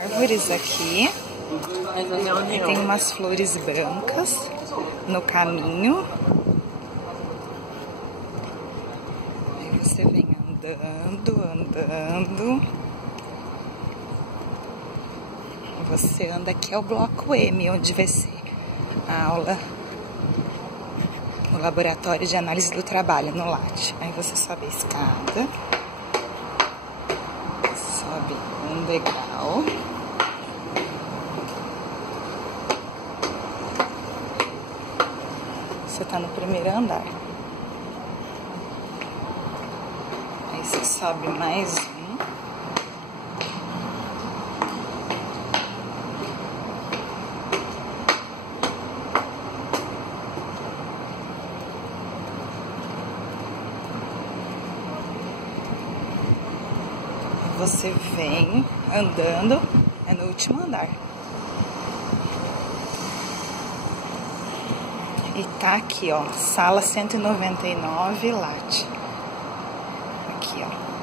Árvores aqui. E tem umas flores brancas no caminho. Aí você vem andando. Você anda aqui é o bloco M, onde vai ser a aula no laboratório de análise do trabalho, no LAT. Aí você sobe a escada, sobe um degrau. Você tá no primeiro andar. Aí você sobe mais um. Você vem andando, é no último andar. E tá aqui, ó, sala 199 LAT. Aqui, ó.